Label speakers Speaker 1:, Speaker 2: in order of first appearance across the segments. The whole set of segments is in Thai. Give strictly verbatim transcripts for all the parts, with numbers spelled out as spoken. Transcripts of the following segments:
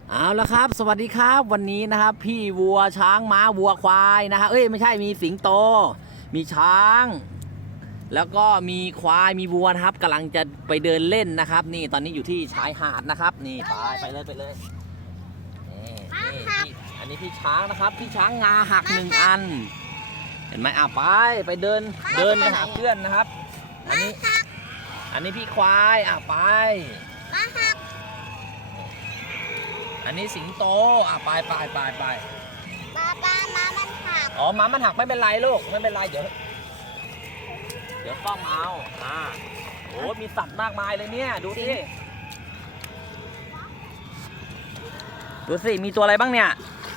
Speaker 1: เอาละครับสวัสดีครับวันนี้นะครับพี่วัวช้างม้าวัวควายนะฮะเอ้ยไม่ใช่มีสิงโตมีช้าง แล้วก็มีควายมีวัวนะครับกำลังจะไปเดินเล่นนะครับนี่ตอนนี้อยู่ที่ชายหาดนะครับนี่ไปไปเลยไปเลยนี่นี่พี่อันนี้พี่ช้างนะครับพี่ช้างงาหักหนึ่งอันเห็นไหมอ่ะไปไปเดินเดินไปหาเพื่อนนะครับอันนี้อันนี้พี่ควายอ่ะไปอันนี้สิงโตอ่ะไปไปไปไป
Speaker 2: ปลาปลามามันหัก
Speaker 1: อ๋อม้ามันหักไม่เป็นไรลูกไม่เป็นไรเดี๋ยวเดี๋ยวป้อมเอาอ่าโอ้มีสัตว์มากมายเลยเนี่ยดูสิดูสิมีตัวอะไรบ้างเนี่ย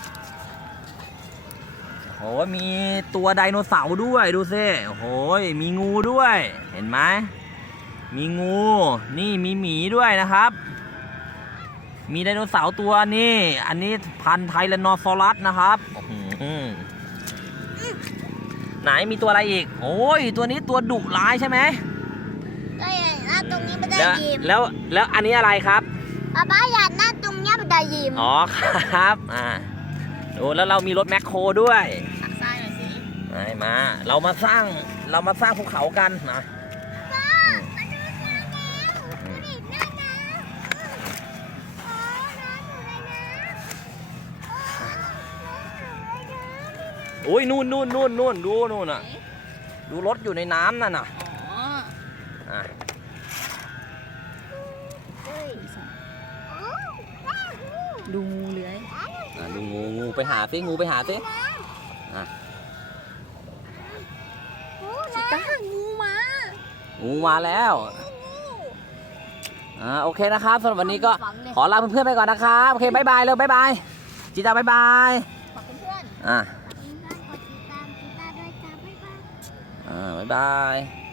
Speaker 1: โอ้มีตัวไดโนเสาร์ด้วยดูสิโอ้โหมีงูด้วยเห็นไหมมีงูนี่มีหมีด้วยนะครับมีไดโนเสาร์ตัวนี้อันนี้พันธุ์ไทแรนโนซอรัสนะครับไหนมีตัวอะไรอีกโอ้ยตัวนี้ตัวดุร้ายใช่ไหม
Speaker 2: ก็อย่างนั้นตรงนี้ไม่ได้ยิ้ม
Speaker 1: แล้วแล้วอันนี้อะไรครับ
Speaker 2: ป้าป้าอยากนั่งตรงนี้ไม่ได้ยิ้ม
Speaker 1: อ๋อครับอ่าดูแล้วเรามีรถแมคโครด้วย
Speaker 2: ตักทรายหน่อยสิ
Speaker 1: มาเรามาสร้างเรามาสร้างภูเขากันนะโอ้ยนู่นนู่นนู่นนู่นดูนู่นน่ะดูรถอยู่ในน้ำนั่นน่ะอ๋อ
Speaker 2: ดูงูเลื้อย
Speaker 1: ดูงูงูไปหาสิงูไปหาสิอ่ะ
Speaker 2: ชิต้างูมา
Speaker 1: งูมาแล้วอ่าโอเคนะครับสำหรับวันนี้ก็ขอลาเพื่อนๆไปก่อนนะครับโอเคบายบายเลยบายบายจิตาบายบาย
Speaker 2: ขอบคุณเพื่อน
Speaker 1: อ่ะ
Speaker 2: กดติดตามกดติดตามจิต้าด้วยจ้าบ๊ายบาย
Speaker 1: อ่าบ๊ายบาย